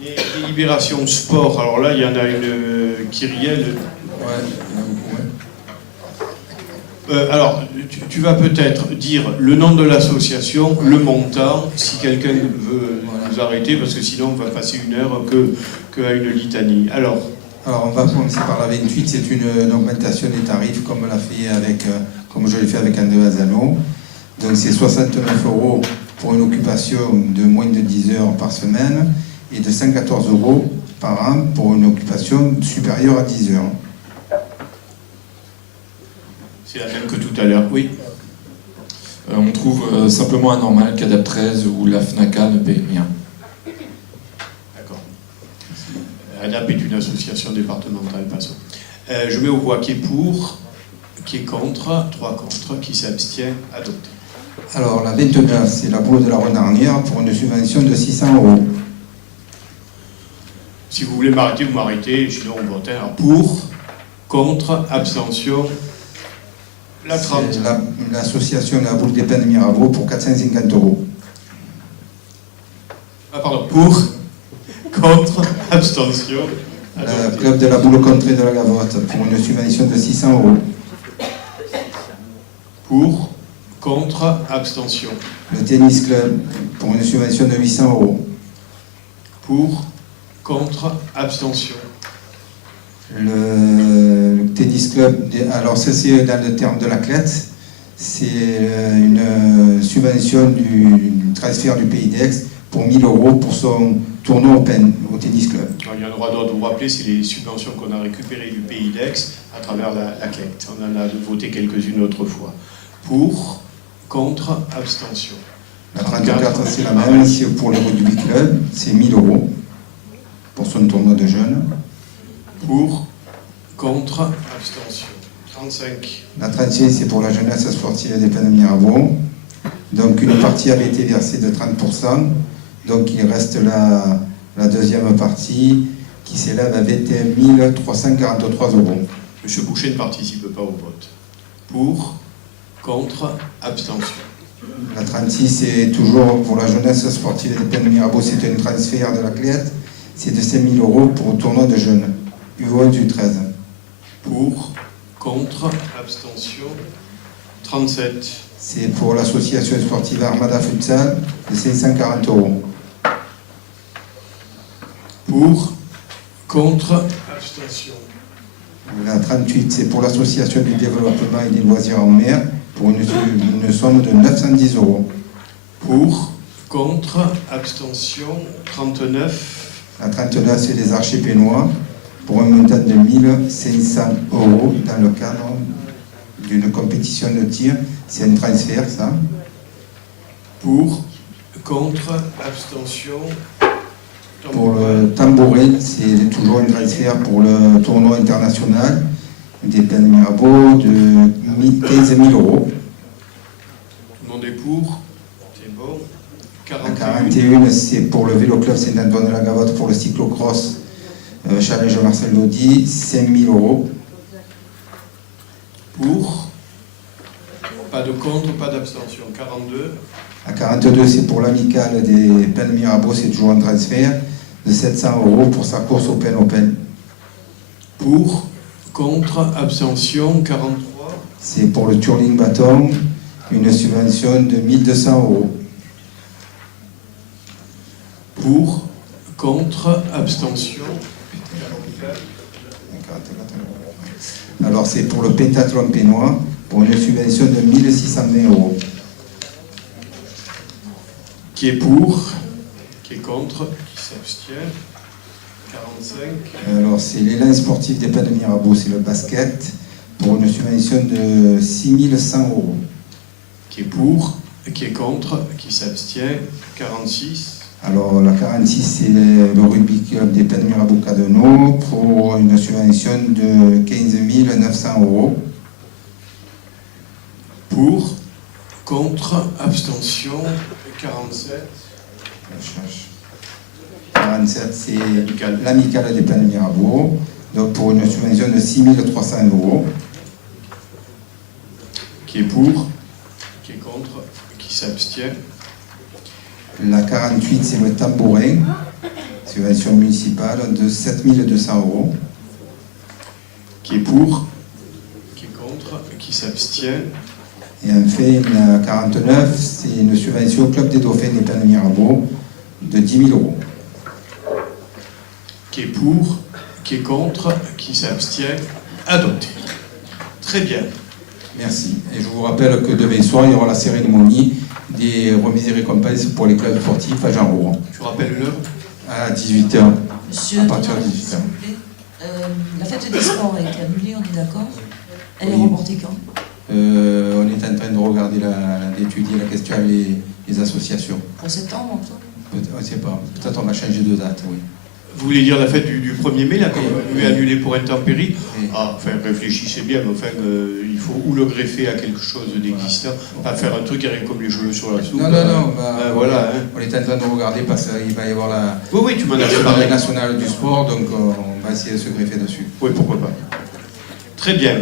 Les libérations sport, alors là, il y en a une Kyrielle. Ouais, il y en a beaucoup, ouais. Alors, tu vas peut-être dire le nom de l'association, le montant, si quelqu'un veut nous arrêter, parce que sinon on va passer une heure qu'à une litanie. Alors, on va commencer par la 28, c'est une augmentation des tarifs comme je l'ai fait avec André Vazano. Donc c'est 69 € pour une occupation de moins de 10 heures par semaine et de 114 € par an pour une occupation supérieure à 10 heures. c'est la même que tout à l'heure, oui. On trouve simplement anormal qu'ADAP 13 ou la FNACA ne paye rien. D'accord. ADAP est une association départementale, passons. Je mets au voix qui est pour, qui est contre, 3 contre, qui s'abstient, adopté. Alors la 29, c'est la boule de la Renarnière pour une subvention de 600 €. Si vous voulez m'arrêter, vous m'arrêtez, sinon on vote. Alors, pour, contre, abstention, la 30. C'est l'association de la boule des peines de Mirabeau pour 450 €. Ah pardon, pour, contre, abstention, Le adopté. club de la boule contrée de la Gavotte pour une subvention de 600 €. Pour, contre, abstention. Le tennis club pour une subvention de 800 €. Pour, contre, abstention. Le tennis club, alors ça c'est dans le terme de la CLET, c'est une subvention du transfert du Pays d'Aix pour 1000 € pour son tournoi Open au tennis club. Alors, il y en aura d'autres, vous vous rappelez, c'est les subventions qu'on a récupérées du Pays d'Aix à travers la CLECT. On en a voté quelques-unes autrefois. Pour, contre, abstention. La 34 c'est la même, c'est pour le rugby club, c'est 1000 € pour son tournoi de jeunes. Pour, contre, abstention. 35. La 36 c'est pour la jeunesse sportive des Peines de Mirabeau. Donc une partie avait été versée de 30%, donc il reste la deuxième partie qui s'élève à 21 343 €. Monsieur Boucher ne participe pas au vote. Pour, contre, abstention. La 36 c'est toujours pour la jeunesse sportive des Peines de Mirabeau, c'est un transfert de la CLET, c'est de 5 000 € pour le tournoi de jeunes, U11 U13. Pour, contre, abstention. 37. C'est pour l'association sportive Armada Futsal de 540 €. Pour, contre, abstention. La 38 c'est pour l'association du développement et des loisirs en mer pour une somme de 910 €. Pour, contre, abstention. 39. La 39 c'est les archers pénois pour un montant de 1500 € dans le cadre d'une compétition de tir. C'est un transfert ça. Pour, contre, abstention. Pour le tambouret, c'est toujours un transfert pour le tournoi international des Peines de Mirabeau de 15 000 €. Tout le monde est pour. C'est bon. La 41. 41, c'est pour le vélo club Saint-Antoine de la Gavotte pour le cyclocross Challenge Marcel Lodi, 5 000 €. Pour. Pas de contre, pas d'abstention. 42. La 42, c'est pour l'amicale des Peines de Mirabeau, c'est toujours un transfert de 700 € pour sa course Open. Pour, contre, abstention. 43. C'est pour le Turling Bâton, une subvention de 1200 €. Pour, contre, abstention. Alors c'est pour le pentathlon pénois, pour une subvention de 1620 €. Qui est pour, qui est contre, qui s'abstient. 45. Alors c'est l'élan sportif des Peines de Mirabeau, c'est le basket, pour une subvention de 6100 €. Qui est pour, qui est contre, qui s'abstient. 46. Alors la 46, c'est le rugby club des Peines de Mirabeau Cadeno pour une subvention de 15 900 €. Pour, contre, abstention. 47. 47, c'est l'amicale des Peines de Mirabeau, donc pour une subvention de 6300 €. Qui est pour, qui est contre, qui s'abstient. La 48, c'est le tambourin, subvention municipale de 7200 €. Qui est pour? Qui est contre? Qui s'abstient? Et enfin, la 49, c'est une subvention au Club des Dauphins des Plaines Mirabeau de 10 000 €. Qui est pour? Qui est contre? Qui s'abstient? Adopté. Très bien. Merci. Et je vous rappelle que demain soir, il y aura la cérémonie des remises et récompenses pour les clubs sportifs à Jean-Rouen. Tu rappelles l'heure? À 18h. Monsieur À partir de Thomas, 18 s'il heures. vous plaît. La fête des sports a été annulée, on est d'accord? Elle est Oui. reportée quand? On est en train de regarder, d'étudier la question avec les associations. Pour septembre, octobre? On ne sait pas. Peut-être on va changer de date, oui. Vous voulez dire la fête du 1er mai, là, quand Oui. même, annulée pour intempéries? Oui. Ah, enfin, réfléchissez bien, mais enfin, il faut ou le greffer à quelque chose d'existant, pas faire un truc qui arrive comme les cheveux sur la soupe. Non, non, non. Voilà. Hein. On est en train de regarder parce qu'il va y avoir la Oui, oui, tu m'en as fait journée parler. nationale du sport, donc on va essayer de se greffer dessus. Oui, pourquoi pas. Très bien.